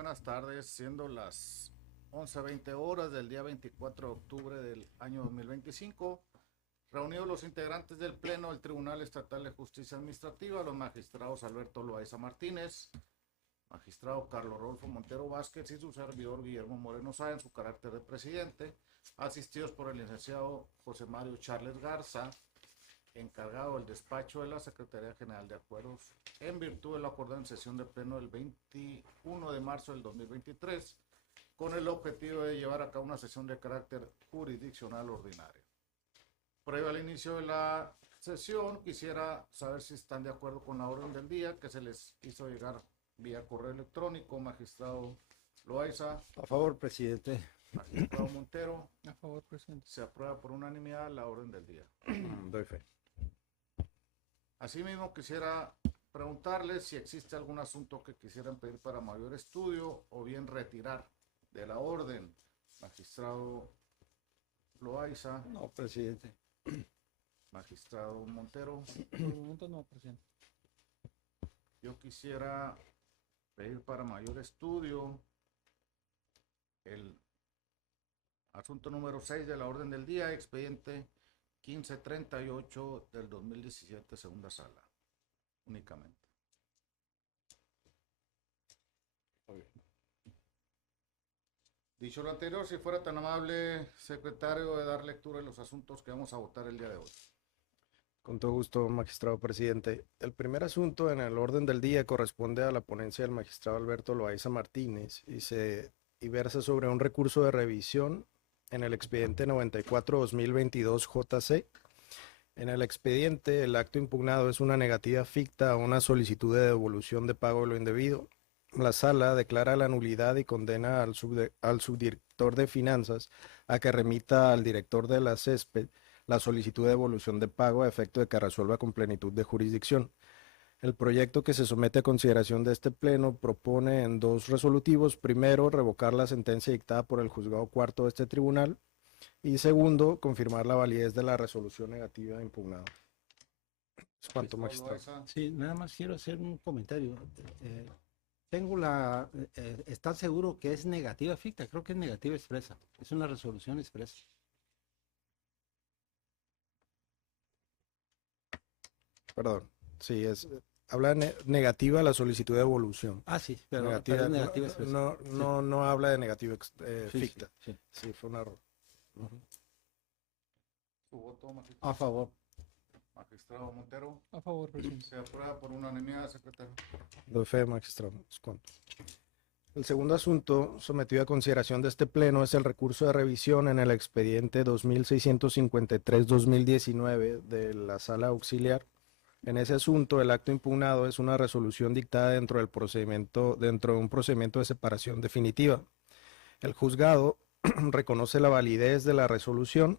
buenas tardes, siendo las 11:20 horas del día 24 de octubre del año 2025, reunidos los integrantes del Pleno del Tribunal Estatal de Justicia Administrativa, los magistrados Alberto Loaiza Martínez, magistrado Carlos Rodolfo Montero Vázquez y su servidor Guillermo Moreno Sáenz en su carácter de presidente, asistidos por el licenciado José Mario Charles Garza, encargado del despacho de la Secretaría General de Acuerdos, en virtud de la acordada en sesión de pleno del 21 de marzo del 2023, con el objetivo de llevar a cabo una sesión de carácter jurisdiccional ordinaria. Previo al inicio de la sesión, quisiera saber si están de acuerdo con la orden del día que se les hizo llegar vía correo electrónico. Magistrado Loaiza. A favor, presidente. Magistrado Montero. A favor, presidente. Se aprueba por unanimidad la orden del día. Doy fe. Asimismo, quisiera preguntarles si existe algún asunto que quisieran pedir para mayor estudio o bien retirar de la orden. Magistrado Loaiza. No, presidente. Magistrado Montero. Por el momento no, presidente. Yo quisiera pedir para mayor estudio el asunto número 6 de la orden del día, expediente 1538 del 2017, segunda sala, únicamente. Dicho lo anterior, si fuera tan amable, secretario, de dar lectura de los asuntos que vamos a votar el día de hoy. Con todo gusto, magistrado presidente. El primer asunto en el orden del día corresponde a la ponencia del magistrado Alberto Loaiza Martínez y versa sobre un recurso de revisión en el expediente 94-2022 JC. En el expediente, el acto impugnado es una negativa ficta a una solicitud de devolución de pago de lo indebido. La sala declara la nulidad y condena al subdirector de finanzas a que remita al director de la CESPED la solicitud de devolución de pago a efecto de que resuelva con plenitud de jurisdicción. El proyecto que se somete a consideración de este pleno propone en dos resolutivos: primero, revocar la sentencia dictada por el juzgado cuarto de este tribunal, y segundo, confirmar la validez de la resolución negativa impugnada. Es cuanto, magistrado. Sí, nada más quiero hacer un comentario. ¿Estás seguro que es negativa ficta? Creo que es negativa expresa. Es una resolución expresa. Perdón, sí, habla negativa la solicitud de devolución. Ah, sí, pero Negativa, es negativa expresa. no habla de negativa Sí, ficta. sí. Sí, fue un error. Su voto, magistrado. A favor. Magistrado Montero. A favor, presidente. Se aprueba por unanimidad, secretario. Doy fe, magistrado. El segundo asunto sometido a consideración de este pleno es el recurso de revisión en el expediente 2653-2019 de la sala auxiliar. En ese asunto, el acto impugnado es una resolución dictada dentro de un procedimiento de separación definitiva. El juzgado reconoce la validez de la resolución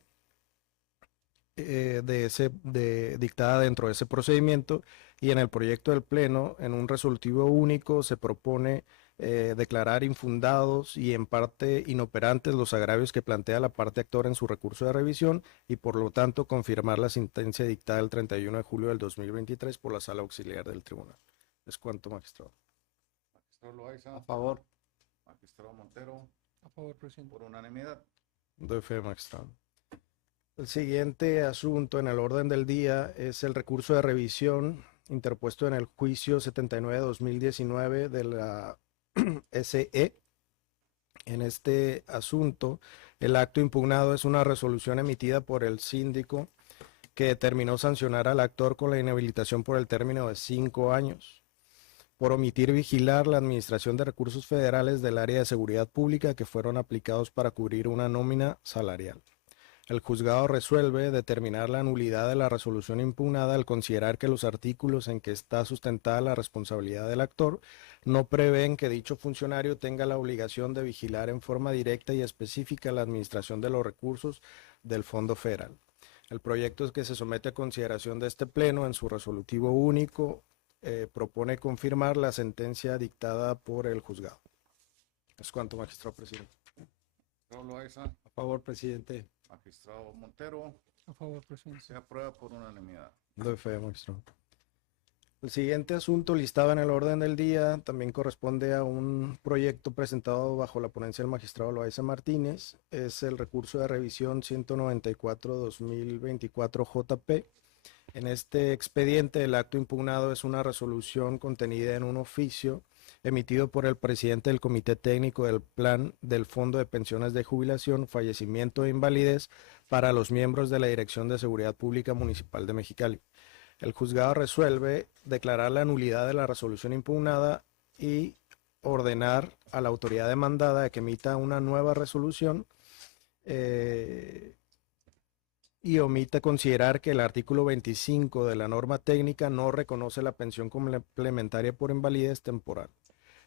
dictada dentro de ese procedimiento, y en el proyecto del pleno, en un resolutivo único, se propone declarar infundados y en parte inoperantes los agravios que plantea la parte actora en su recurso de revisión, y por lo tanto confirmar la sentencia dictada el 31 de julio del 2023 por la sala auxiliar del tribunal. Es cuanto, magistrado. Magistrado Loaiza. A favor. Magistrado Montero. A favor, presidente. Por unanimidad. Doy fe, magistrado. El siguiente asunto en el orden del día es el recurso de revisión interpuesto en el juicio 79-2019 de la SE. En este asunto, el acto impugnado es una resolución emitida por el síndico que determinó sancionar al actor con la inhabilitación por el término de 5 años por omitir vigilar la administración de recursos federales del área de seguridad pública que fueron aplicados para cubrir una nómina salarial. El juzgado resuelve determinar la nulidad de la resolución impugnada al considerar que los artículos en que está sustentada la responsabilidad del actor no prevén que dicho funcionario tenga la obligación de vigilar en forma directa y específica la administración de los recursos del Fondo Federal. El proyecto que se somete a consideración de este pleno en su resolutivo único propone confirmar la sentencia dictada por el juzgado. Es cuanto, magistrado presidente. Magistrado Loaiza. A favor, presidente. Magistrado Montero. A favor, presidente. Se aprueba por unanimidad. Doy fe, magistrado. El siguiente asunto listado en el orden del día también corresponde a un proyecto presentado bajo la ponencia del magistrado Loaiza Martínez. Es el recurso de revisión 194-2024 JP. En este expediente, el acto impugnado es una resolución contenida en un oficio emitido por el presidente del Comité Técnico del Plan del Fondo de Pensiones de Jubilación, Fallecimiento e Invalidez para los miembros de la Dirección de Seguridad Pública Municipal de Mexicali. El juzgado resuelve declarar la nulidad de la resolución impugnada y ordenar a la autoridad demandada de que emita una nueva resolución y omite considerar que el artículo 25 de la norma técnica no reconoce la pensión complementaria por invalidez temporal.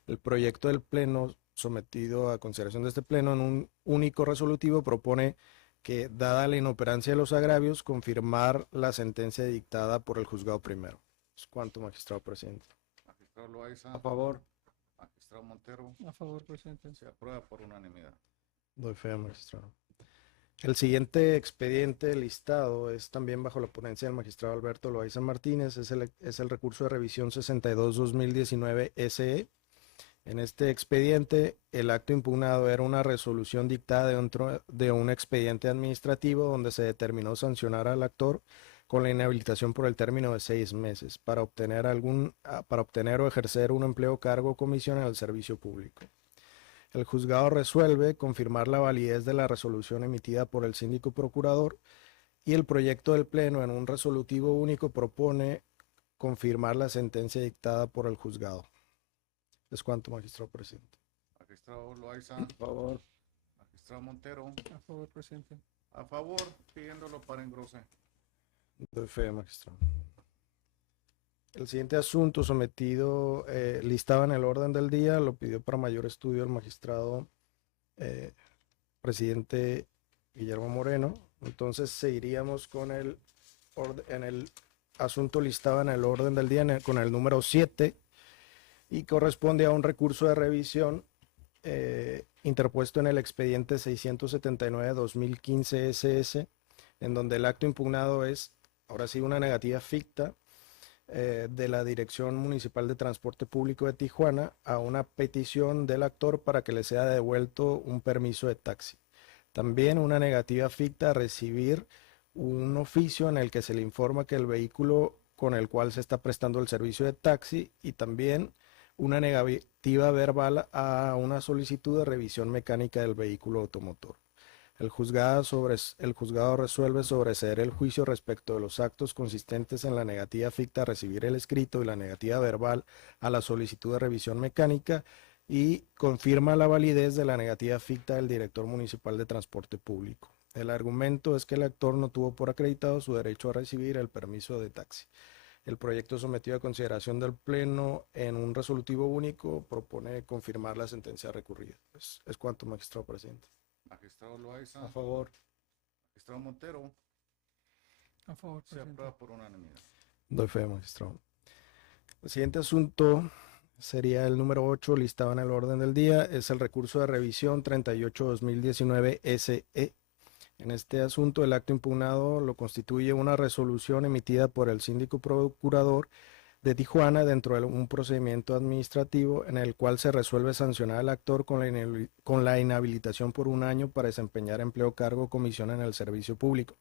El proyecto del Pleno sometido a consideración de este Pleno en un único resolutivo propone que, dada la inoperancia de los agravios, confirmar la sentencia dictada por el juzgado primero. Es cuanto, magistrado presidente. Magistrado Loaiza. A favor. Magistrado Montero. A favor, presidente. Se aprueba por unanimidad. Doy fe, magistrado. El siguiente expediente listado es también bajo la ponencia del magistrado Alberto Loaiza Martínez. Es el recurso de revisión 62-2019 SE. En este expediente, el acto impugnado era una resolución dictada dentro de un expediente administrativo donde se determinó sancionar al actor con la inhabilitación por el término de 6 meses para obtener o ejercer un empleo, cargo o comisión en el servicio público. El juzgado resuelve confirmar la validez de la resolución emitida por el síndico procurador y el proyecto del Pleno en un resolutivo único propone confirmar la sentencia dictada por el juzgado. Es cuanto, magistrado presidente. Magistrado Loaiza. A favor. Magistrado Montero. A favor, presidente. A favor, pidiéndolo para engrose. Doy fe, magistrado. El siguiente asunto sometido, listado en el orden del día, lo pidió para mayor estudio el magistrado presidente Guillermo Moreno. Entonces seguiríamos con el asunto listado en el orden del día con el número 7 y corresponde a un recurso de revisión interpuesto en el expediente 679-2015 SS, en donde el acto impugnado es, ahora sí, una negativa ficta de la Dirección Municipal de Transporte Público de Tijuana a una petición del actor para que le sea devuelto un permiso de taxi. También una negativa ficta a recibir un oficio en el que se le informa que el vehículo con el cual se está prestando el servicio de taxi, y también una negativa verbal a una solicitud de revisión mecánica del vehículo automotor. El juzgado resuelve sobreseer el juicio respecto de los actos consistentes en la negativa ficta a recibir el escrito y la negativa verbal a la solicitud de revisión mecánica, y confirma la validez de la negativa ficta del director municipal de transporte público. El argumento es que el actor no tuvo por acreditado su derecho a recibir el permiso de taxi. El proyecto sometido a consideración del Pleno en un resolutivo único propone confirmar la sentencia recurrida. Es cuanto, magistrado presidente. Magistrado Loaiza. A favor. Magistrado Montero. A favor, Se presidente. aprueba por unanimidad. Doy fe, magistrado. El siguiente asunto sería el número 8, listado en el orden del día. Es el recurso de revisión 38-2019 SE. En este asunto, el acto impugnado lo constituye una resolución emitida por el síndico procurador de Tijuana dentro de un procedimiento administrativo en el cual se resuelve sancionar al actor con la inhabilitación por 1 año para desempeñar empleo, cargo o comisión en el servicio público.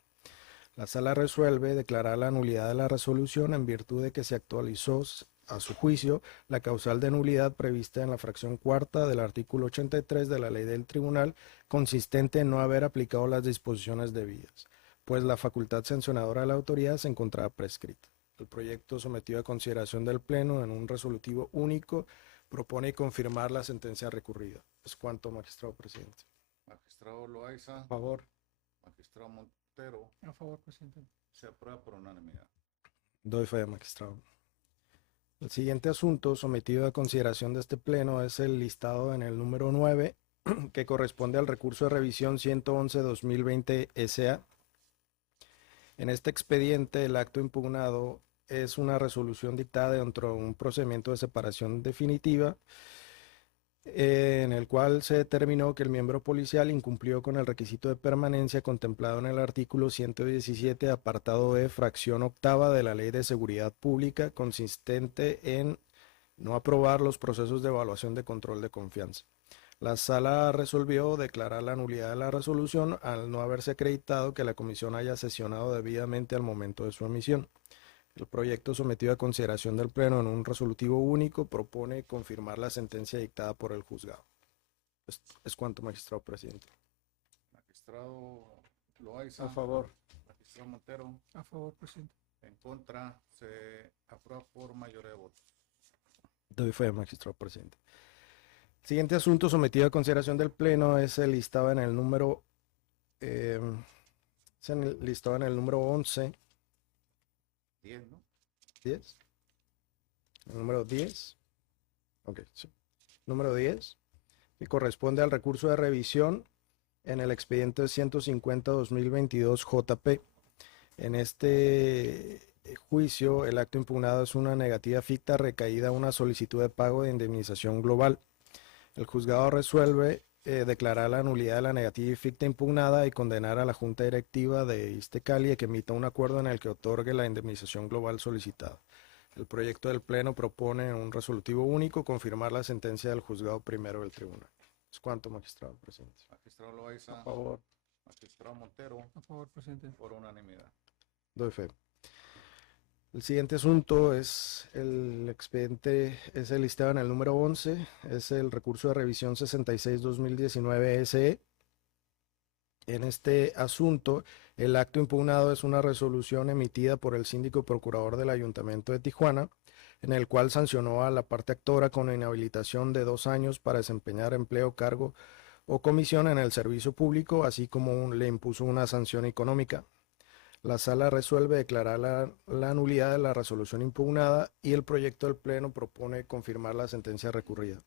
La sala resuelve declarar la nulidad de la resolución en virtud de que se actualizó a su juicio la causal de nulidad prevista en la fracción cuarta del artículo 83 de la ley del tribunal, consistente en no haber aplicado las disposiciones debidas, pues la facultad sancionadora de la autoridad se encontraba prescrita. El proyecto sometido a consideración del Pleno en un resolutivo único propone confirmar la sentencia recurrida. Es cuanto, magistrado presidente. Magistrado Loaiza. A favor. Magistrado Montero. A favor, presidente. Se aprueba por unanimidad. Doy fe, magistrado. El siguiente asunto sometido a consideración de este Pleno es el listado en el número 9, que corresponde al recurso de revisión 111-2020 SA. En este expediente, el acto impugnado es una resolución dictada dentro de un procedimiento de separación definitiva en el cual se determinó que el miembro policial incumplió con el requisito de permanencia contemplado en el artículo 117, apartado E, fracción octava de la Ley de Seguridad Pública, consistente en no aprobar los procesos de evaluación de control de confianza. La sala resolvió declarar la nulidad de la resolución al no haberse acreditado que la comisión haya sesionado debidamente al momento de su emisión. El proyecto sometido a consideración del Pleno en un resolutivo único propone confirmar la sentencia dictada por el juzgado. Es cuanto, magistrado presidente. Magistrado Loaiza. A favor. Magistrado Montero. A favor, presidente. En contra. Se aprueba por mayoría de votos. Doy fe, magistrado presidente. El siguiente asunto sometido a consideración del Pleno es el listado en el número listado en el número 11. 10, ¿no? 10. El número 10. Ok, sí. Número 10, que corresponde al recurso de revisión en el expediente 150-2022 JP. En este juicio, el acto impugnado es una negativa ficta recaída a una solicitud de pago de indemnización global. El juzgado resuelve declarar la nulidad de la negativa ficta impugnada y condenar a la Junta Directiva de Iztecali a que emita un acuerdo en el que otorgue la indemnización global solicitada. El proyecto del Pleno propone en un resolutivo único confirmar la sentencia del juzgado primero del tribunal. Es cuanto, magistrado presidente. Magistrado Loaiza. A favor. Magistrado Montero. A favor, presidente. Por unanimidad. Doy fe. El siguiente asunto es el expediente, es el listado en el número 11, es el recurso de revisión 66-2019 SE. En este asunto, el acto impugnado es una resolución emitida por el síndico procurador del Ayuntamiento de Tijuana, en el cual sancionó a la parte actora con inhabilitación de 2 años para desempeñar empleo, cargo o comisión en el servicio público, así como le impuso una sanción económica. La sala resuelve declarar la nulidad de la resolución impugnada y el proyecto del Pleno propone confirmar la sentencia recurrida.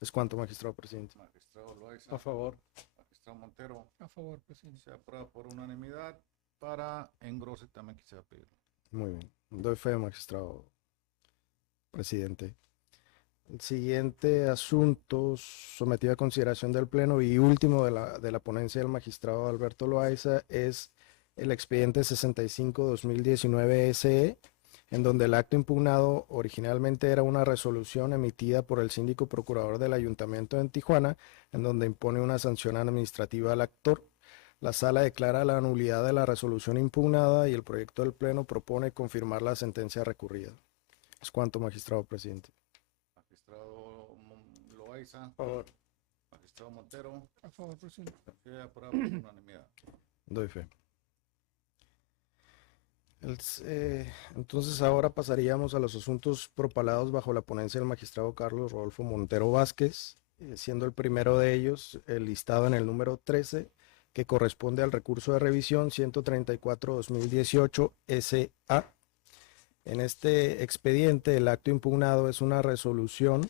Es cuanto, magistrado presidente. Magistrado Loaiza. A favor. Magistrado Montero. A favor, presidente. Se aprueba por unanimidad. Para engrose también quisiera pedir. Muy bien. Doy fe, magistrado presidente. El siguiente asunto sometido a consideración del Pleno y último de la ponencia del magistrado Alberto Loaiza es el expediente 65-2019 SE, en donde el acto impugnado originalmente era una resolución emitida por el síndico procurador del Ayuntamiento de Tijuana, en donde impone una sanción administrativa al actor. La sala declara la nulidad de la resolución impugnada y el proyecto del Pleno propone confirmar la sentencia recurrida. Es cuanto, magistrado presidente. Magistrado Loaiza. A favor. Magistrado Montero. A favor, presidente. Se aprueba por unanimidad. Doy fe. Entonces ahora pasaríamos a los asuntos propalados bajo la ponencia del magistrado Carlos Rodolfo Montero Vázquez, siendo el primero de ellos el listado en el número 13, que corresponde al recurso de revisión 134-2018 SA. En este expediente, el acto impugnado es una resolución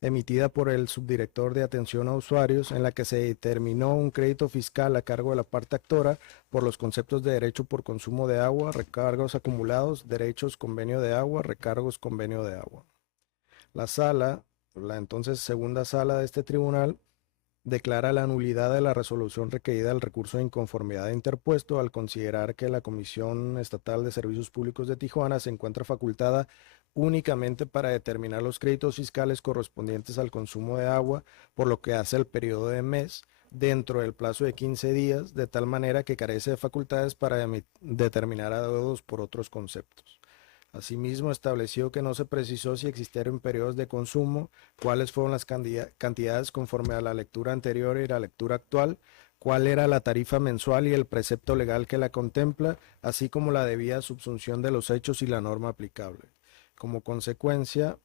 emitida por el subdirector de atención a usuarios en la que se determinó un crédito fiscal a cargo de la parte actora por los conceptos de derecho por consumo de agua, recargos acumulados, derechos convenio de agua, recargos convenio de agua. La sala, la entonces segunda sala de este tribunal, declara la nulidad de la resolución requerida del recurso de inconformidad interpuesto al considerar que la Comisión Estatal de Servicios Públicos de Tijuana se encuentra facultada únicamente para determinar los créditos fiscales correspondientes al consumo de agua, por lo que hace el periodo de mes dentro del plazo de 15 días, de tal manera que carece de facultades para determinar adeudos por otros conceptos. Asimismo, estableció que no se precisó si existieron periodos de consumo, cuáles fueron las cantidades conforme a la lectura anterior y la lectura actual, cuál era la tarifa mensual y el precepto legal que la contempla, así como la debida subsunción de los hechos y la norma aplicable. Como consecuencia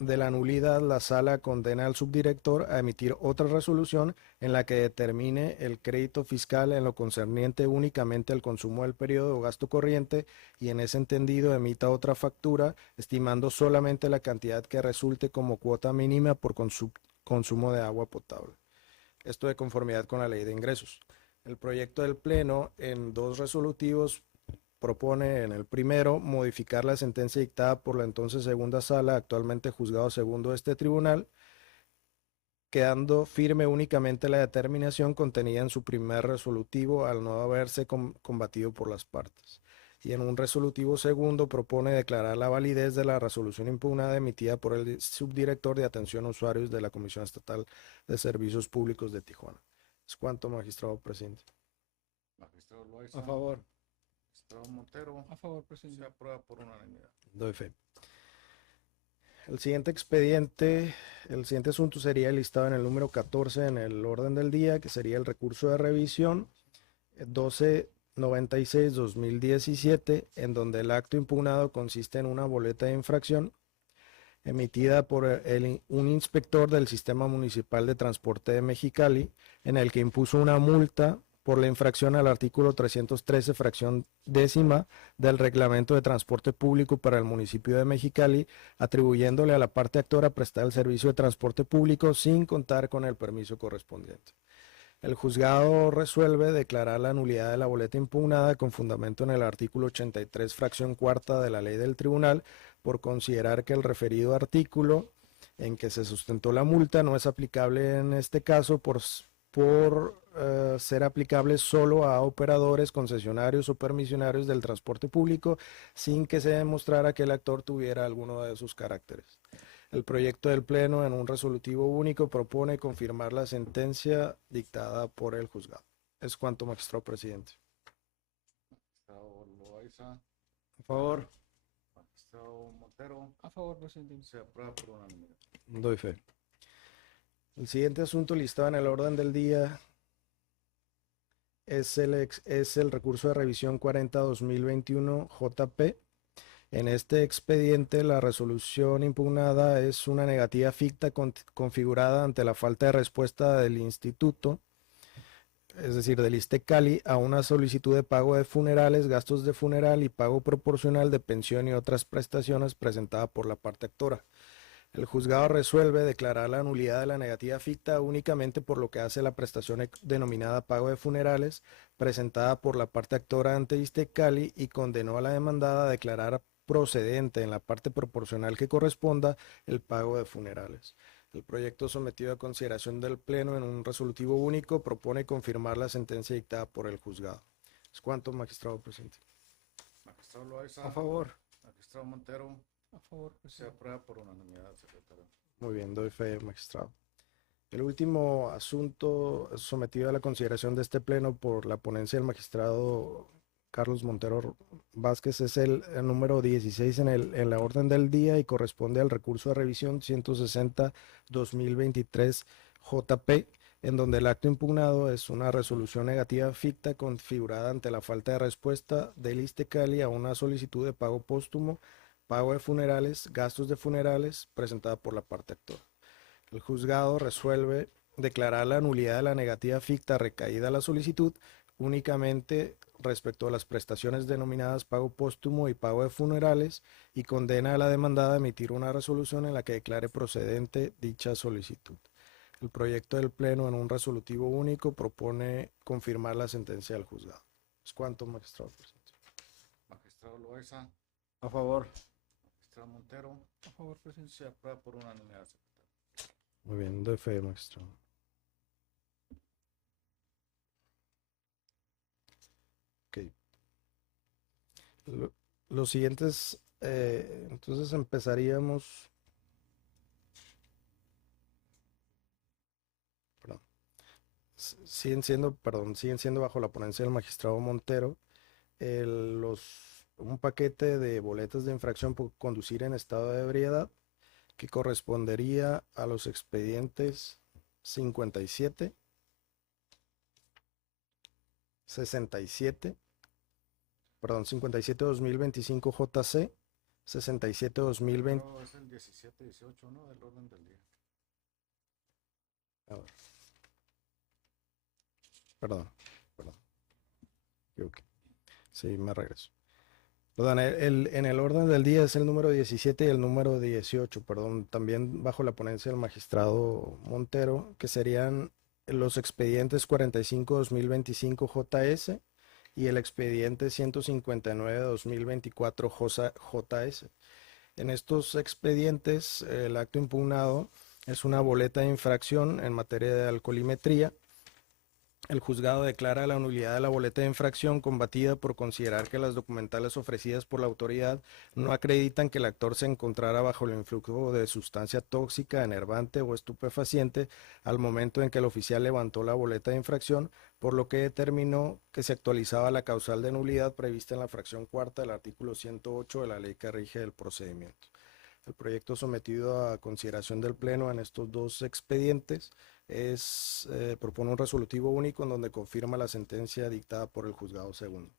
de la nulidad, la sala condena al subdirector a emitir otra resolución en la que determine el crédito fiscal en lo concerniente únicamente al consumo del periodo o gasto corriente y en ese entendido emita otra factura estimando solamente la cantidad que resulte como cuota mínima por consumo de agua potable. Esto de conformidad con la ley de ingresos. El proyecto del Pleno en 2 resolutivos propone en el primero modificar la sentencia dictada por la entonces segunda sala, actualmente juzgado segundo de este tribunal, quedando firme únicamente la determinación contenida en su primer resolutivo al no haberse combatido por las partes. Y en un resolutivo segundo propone declarar la validez de la resolución impugnada emitida por el subdirector de atención a usuarios de la Comisión Estatal de Servicios Públicos de Tijuana. Es cuanto, magistrado presidente. Magistrado Loaiza. A favor. Magistrado Montero. A favor, Se presidente. aprueba por unanimidad. Doy fe. El siguiente expediente, el siguiente asunto sería listado en el número 14 en el orden del día, que sería el recurso de revisión 1296-2017, en donde el acto impugnado consiste en una boleta de infracción emitida por un inspector del Sistema Municipal de Transporte de Mexicali, en el que impuso una multa por la infracción al artículo 313, fracción décima del Reglamento de Transporte Público para el municipio de Mexicali, atribuyéndole a la parte actora prestar el servicio de transporte público sin contar con el permiso correspondiente. El juzgado resuelve declarar la nulidad de la boleta impugnada con fundamento en el artículo 83, fracción cuarta de la ley del tribunal, por considerar que el referido artículo en que se sustentó la multa no es aplicable en este caso por ser aplicable solo a operadores, concesionarios o permisionarios del transporte público, sin que se demostrara que el actor tuviera alguno de sus caracteres. El proyecto del Pleno, en un resolutivo único, propone confirmar la sentencia dictada por el juzgado. Es cuanto, magistrado presidente. Magistrado Loaiza. A favor. Magistrado Montero. A favor, presidente. Se aprueba por unanimidad. Doy fe. El siguiente asunto listado en el orden del día es el recurso de revisión 40-2021 JP. En este expediente, la resolución impugnada es una negativa ficta configurada ante la falta de respuesta del instituto, es decir, del ISSSTE-Cali, a una solicitud de pago de funerales, gastos de funeral y pago proporcional de pensión y otras prestaciones presentada por la parte actora. El juzgado resuelve declarar la nulidad de la negativa ficta únicamente por lo que hace la prestación denominada pago de funerales, presentada por la parte actora ante ISSSTE-Cali, y condenó a la demandada a declarar procedente en la parte proporcional que corresponda el pago de funerales. El proyecto sometido a consideración del Pleno en un resolutivo único propone confirmar la sentencia dictada por el juzgado. Es cuanto, magistrado presidente. Magistrado Loaiza. A favor. Magistrado Montero. A favor, Se presidente. aprueba por unanimidad, secretario. Muy bien, doy fe, magistrado. El último asunto sometido a la consideración de este Pleno por la ponencia del magistrado Carlos Montero Vázquez es el número 16 en la orden del día y corresponde al recurso de revisión 160-2023 JP, en donde el acto impugnado es una resolución negativa ficta configurada ante la falta de respuesta del ISSSTE-Cali a una solicitud de pago póstumo, pago de funerales, gastos de funerales, presentada por la parte actora. El juzgado resuelve declarar la nulidad de la negativa ficta recaída a la solicitud únicamente respecto a las prestaciones denominadas pago póstumo y pago de funerales, y condena a la demandada a emitir una resolución en la que declare procedente dicha solicitud. El proyecto del Pleno, en un resolutivo único, propone confirmar la sentencia del juzgado. Es cuanto, magistrado presidente. Magistrado Loaiza. A favor. Magistrado Montero. A favor, presidente. Se aprueba por unanimidad, secretario. Muy bien, doy fe, magistrado. Ok. Los siguientes, entonces empezaríamos. Perdón. Siguen siendo bajo la ponencia del magistrado Montero un paquete de boletas de infracción por conducir en estado de ebriedad, que correspondería a los expedientes 57, 67, perdón, 57-2025 JC, 67-2020. Pero es el 17-18, ¿no? Del orden del día. A ver. Perdón. Ok. Sí, me regreso. Perdón, en el orden del día es el número 17 y el número 18, perdón, también bajo la ponencia del magistrado Montero, que serían los expedientes 45-2025 JS y el expediente 159-2024 JS. En estos expedientes, el acto impugnado Es una boleta de infracción en materia de alcoholimetría. El juzgado declara la nulidad de la boleta de infracción combatida por considerar que las documentales ofrecidas por la autoridad no acreditan que el actor se encontrara bajo el influjo de sustancia tóxica, enervante o estupefaciente al momento en que el oficial levantó la boleta de infracción, por lo que determinó que se actualizaba la causal de nulidad prevista en la fracción cuarta del artículo 108 de la ley que rige el procedimiento. El proyecto sometido a consideración del Pleno en estos dos expedientes propone un resolutivo único en donde confirma la sentencia dictada por el juzgado segundo.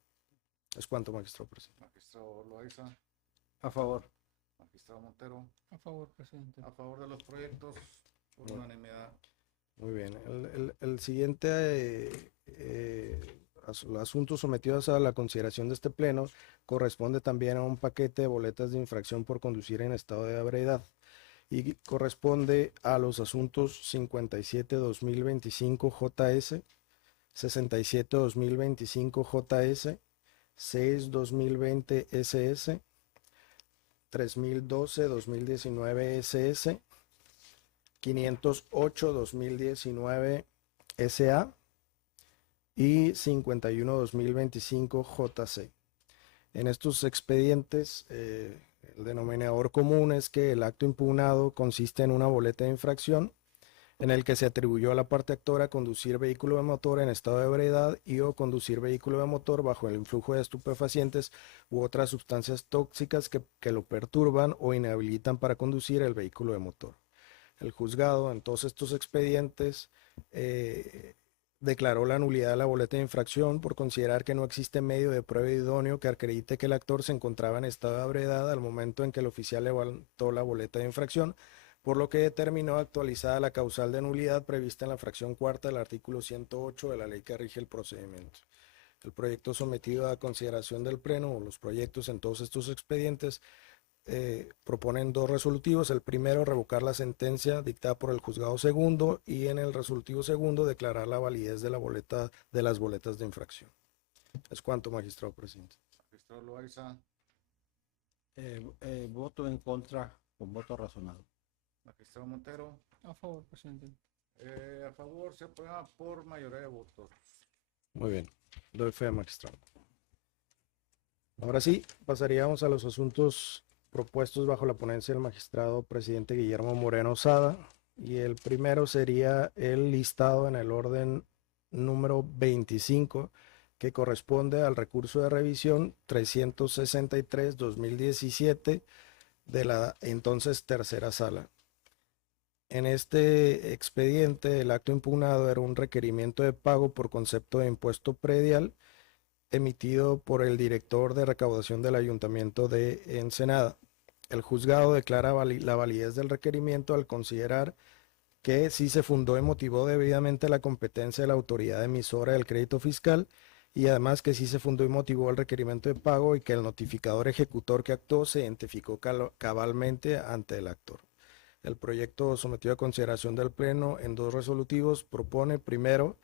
Es cuanto, magistrado presidente. Magistrado Loaiza, A favor. magistrado Montero, A favor, presidente. a favor de los proyectos por Bueno. unanimidad. Muy bien. El siguiente asunto sometido a la consideración de este Pleno corresponde también a un paquete de boletas de infracción por conducir en estado de ebriedad y corresponde a los asuntos 57-2025 JS, 67-2025 JS, 6-2020 SS, 3012-2019 SS, 508-2019 SA y 51-2025 JC. En estos expedientes, el denominador común es que el acto impugnado consiste en una boleta de infracción en el que se atribuyó a la parte actora conducir vehículo de motor en estado de ebriedad y o conducir vehículo de motor bajo el influjo de estupefacientes u otras sustancias tóxicas que lo perturban o inhabilitan para conducir el vehículo de motor. El juzgado en todos estos expedientes declaró la nulidad de la boleta de infracción por considerar que no existe medio de prueba idóneo que acredite que el actor se encontraba en estado de ebriedad al momento en que el oficial levantó la boleta de infracción, por lo que determinó actualizada la causal de nulidad prevista en la fracción cuarta del artículo 108 de la ley que rige el procedimiento. El proyecto sometido a consideración del Pleno, o los proyectos en todos estos expedientes, proponen dos resolutivos. El primero, revocar la sentencia dictada por el juzgado segundo, y en el resolutivo segundo, declarar la validez de las boletas de infracción. Es cuanto, magistrado presidente. Magistrado Loaiza, Voto en contra con voto razonado. magistrado Montero, A favor, presidente. a favor se aprueba por mayoría de votos. Muy bien, doy fe, magistrado. Ahora sí, pasaríamos a los asuntos propuestos bajo la ponencia del magistrado presidente Guillermo Moreno Sada, y el primero sería el listado en el orden número 25, que corresponde al recurso de revisión 363-2017 de la entonces tercera sala. En este expediente, el acto impugnado era un requerimiento de pago por concepto de impuesto predial emitido por el director de recaudación del Ayuntamiento de Ensenada. El juzgado declara la validez del requerimiento al considerar que sí se fundó y motivó debidamente la competencia de la autoridad emisora del crédito fiscal, y además que sí se fundó y motivó el requerimiento de pago y que el notificador ejecutor que actuó se identificó cabalmente ante el actor. El proyecto sometido a consideración del Pleno en dos resolutivos propone, primero,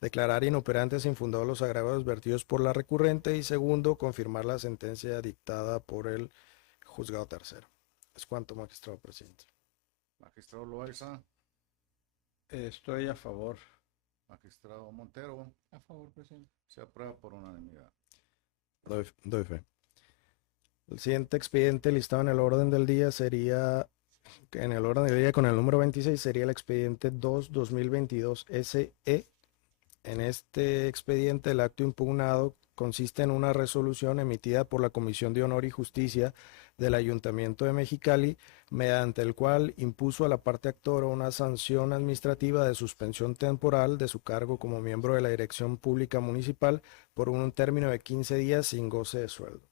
declarar inoperantes e infundados los agravios vertidos por la recurrente, y segundo, confirmar la sentencia dictada por el juzgado tercero. Es cuanto, magistrado presidente. Magistrado Loaiza, Estoy a favor. magistrado Montero, A favor, presidente. se aprueba por unanimidad. Doy fe. El siguiente expediente listado en el orden del día sería, en el orden del día con el número 26, sería el expediente 2-2022 SE. En este expediente, el acto impugnado consiste en una resolución emitida por la Comisión de Honor y Justicia del Ayuntamiento de Mexicali, mediante el cual impuso a la parte actora una sanción administrativa de suspensión temporal de su cargo como miembro de la Dirección Pública Municipal por un término de 15 días sin goce de sueldo.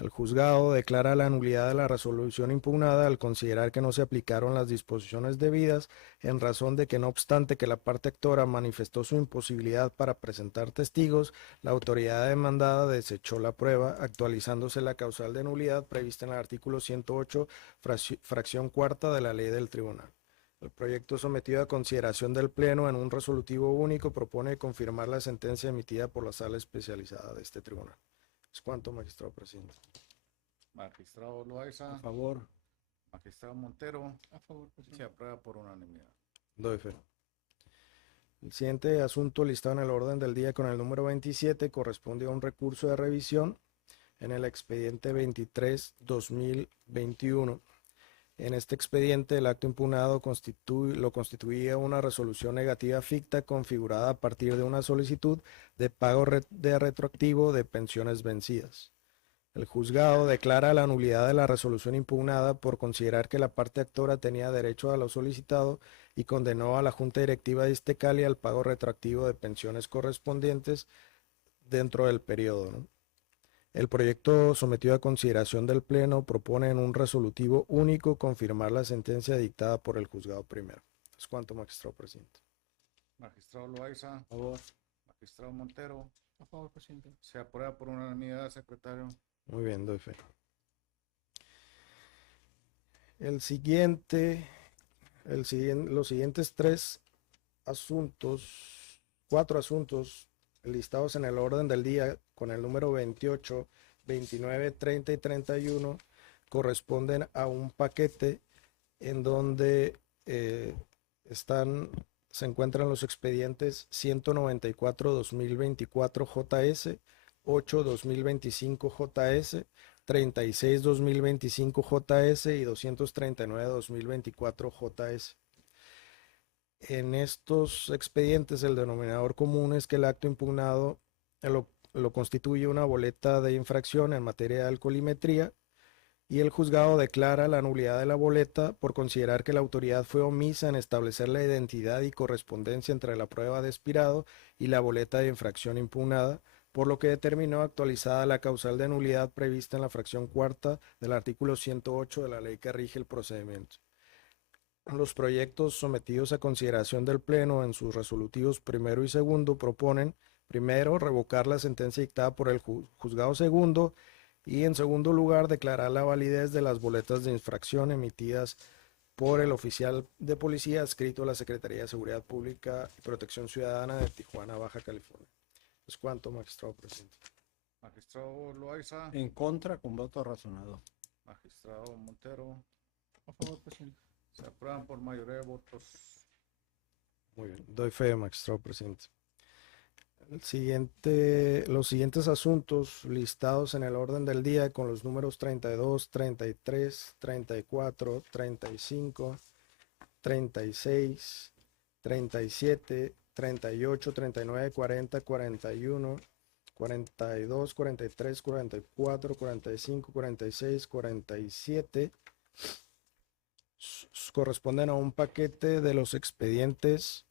El juzgado declara la nulidad de la resolución impugnada al considerar que no se aplicaron las disposiciones debidas, en razón de que, no obstante que la parte actora manifestó su imposibilidad para presentar testigos, la autoridad demandada desechó la prueba, actualizándose la causal de nulidad prevista en el artículo 108, fracción cuarta de la ley del tribunal. El proyecto sometido a consideración del Pleno en un resolutivo único propone confirmar la sentencia emitida por la sala especializada de este tribunal. Es cuanto, magistrado presidente. Magistrado Loaiza, A favor. Magistrado Montero. A favor, Se presidente. aprueba por unanimidad. Doy fe. El siguiente asunto listado en el orden del día con el número 27 corresponde a un recurso de revisión en el expediente 23-2021. En este expediente, el acto impugnado lo constituía una resolución negativa ficta configurada a partir de una solicitud de pago de retroactivo de pensiones vencidas. El juzgado declara la nulidad de la resolución impugnada por considerar que la parte actora tenía derecho a lo solicitado y condenó a la Junta Directiva de Iztecali al pago retroactivo de pensiones correspondientes dentro del periodo, ¿no? El proyecto sometido a consideración del Pleno propone en un resolutivo único confirmar la sentencia dictada por el juzgado primero. Es cuanto, magistrado presidente. Magistrado Loaiza. A favor. Magistrado Montero. A favor, presidente. Se aprueba por unanimidad, secretario. Muy bien, doy fe. Los siguientes cuatro asuntos listados en el orden del día con el número 28, 29, 30 y 31 corresponden a un paquete en donde se encuentran los expedientes 194-2024 JS, 8-2025 JS, 36-2025 JS y 239-2024 JS. En estos expedientes el denominador común es que el acto impugnado lo constituye una boleta de infracción en materia de alcoholimetría y el juzgado declara la nulidad de la boleta por considerar que la autoridad fue omisa en establecer la identidad y correspondencia entre la prueba de expirado y la boleta de infracción impugnada, por lo que determinó actualizada la causal de nulidad prevista en la fracción cuarta del artículo 108 de la ley que rige el procedimiento. Los proyectos sometidos a consideración del Pleno en sus resolutivos primero y segundo proponen, primero, revocar la sentencia dictada por el juzgado segundo y, en segundo lugar, declarar la validez de las boletas de infracción emitidas por el oficial de policía adscrito a la Secretaría de Seguridad Pública y Protección Ciudadana de Tijuana, Baja California. Es cuanto, magistrado presidente. Magistrado Loaiza. En contra, con voto razonado. Magistrado Montero. A favor, presidente. Se aprueban por mayoría de votos. Muy bien, doy fe, magistrado presidente. Los siguientes asuntos listados en el orden del día con los números 32, 33, 34, 35, 36, 37, 38, 39, 40, 41, 42, 43, 44, 45, 46, 47 corresponden a un paquete de los expedientes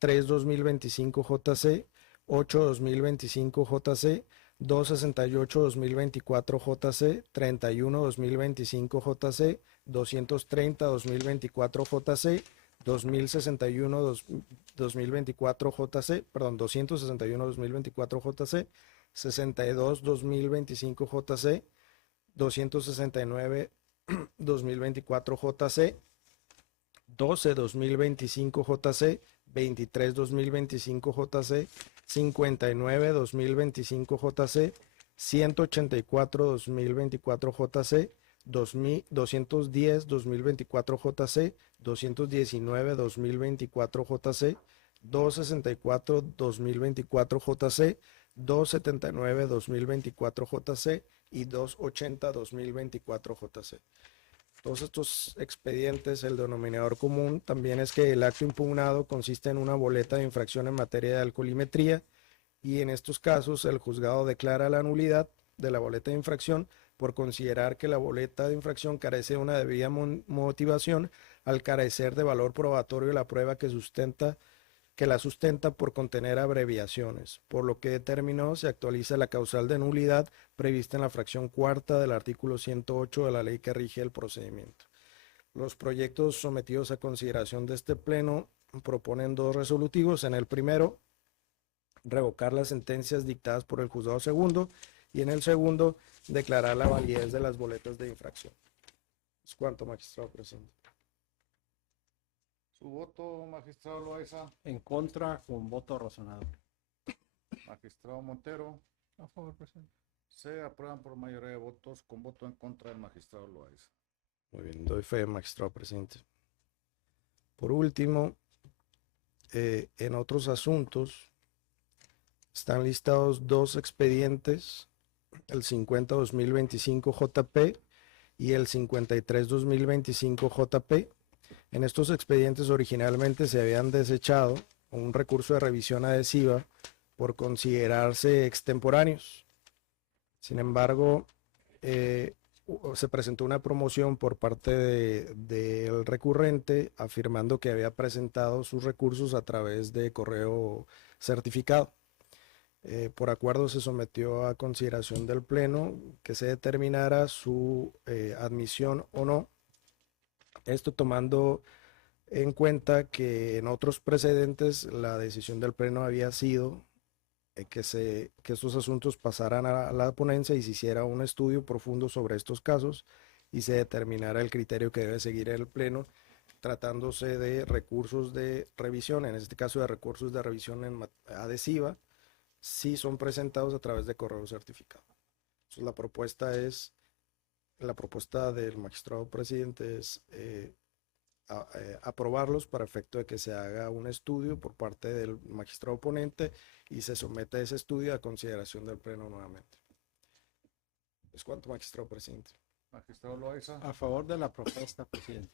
3-2025 JC, 8-2025 JC, 268-2024 JC, 31-2025 JC, 230-2024 JC, 261-2024 JC, perdón, 261-2024 JC, 62-2025 JC, 269-2024 JC, 12-2025 JC, 23-2025 JC, 59-2025 JC, 184-2024 JC, 210-2024 JC, 219-2024 JC, 264-2024 JC, 279-2024 JC y 280-2024 JC. Todos estos expedientes, el denominador común también es que el acto impugnado consiste en una boleta de infracción en materia de alcoholimetría y en estos casos el juzgado declara la nulidad de la boleta de infracción por considerar que la boleta de infracción carece de una debida motivación al carecer de valor probatorio la prueba que la sustenta por contener abreviaciones, por lo que determinó se actualiza la causal de nulidad prevista en la fracción cuarta del artículo 108 de la ley que rige el procedimiento. Los proyectos sometidos a consideración de este Pleno proponen dos resolutivos. En el primero, revocar las sentencias dictadas por el juzgado segundo y en el segundo, declarar la validez de las boletas de infracción. Es cuanto, magistrado presidente. Su voto, magistrado Loaiza. En contra, con voto razonado. Magistrado Montero. A favor, presidente. Se aprueban por mayoría de votos con voto en contra del magistrado Loaiza. Muy bien, doy fe, magistrado presidente. Por último, en otros asuntos están listados dos expedientes, el 50-2025 JP y el 53-2025 JP. En estos expedientes originalmente se habían desechado un recurso de revisión adhesiva por considerarse extemporáneos. Sin embargo, se presentó una promoción por parte del recurrente afirmando que había presentado sus recursos a través de correo certificado. Por acuerdo se sometió a consideración del Pleno que se determinara su admisión o no. Esto tomando en cuenta que en otros precedentes la decisión del Pleno había sido que estos asuntos pasaran a la ponencia y se hiciera un estudio profundo sobre estos casos y se determinara el criterio que debe seguir el Pleno tratándose de recursos de revisión, en este caso de recursos de revisión adhesiva, si son presentados a través de correo certificado. Entonces, la propuesta del magistrado presidente es aprobarlos para efecto de que se haga un estudio por parte del magistrado ponente y se somete ese estudio a consideración del Pleno nuevamente. ¿Es cuánto, magistrado presidente? Magistrado Loaiza, A favor de la propuesta, presidente.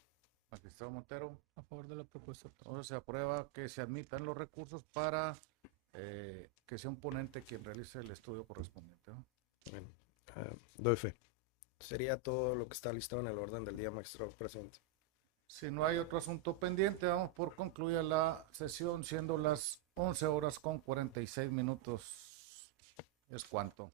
magistrado Montero. A favor de la propuesta, presidente. Entonces se aprueba que se admitan los recursos para que sea un ponente quien realice el estudio correspondiente, ¿no? Bien, doy fe. Sería todo lo que está listado en el orden del día, magistrado presidente. Si no hay otro asunto pendiente, damos por concluida la sesión, siendo las 11 horas con 46 minutos. ¿Es cuánto?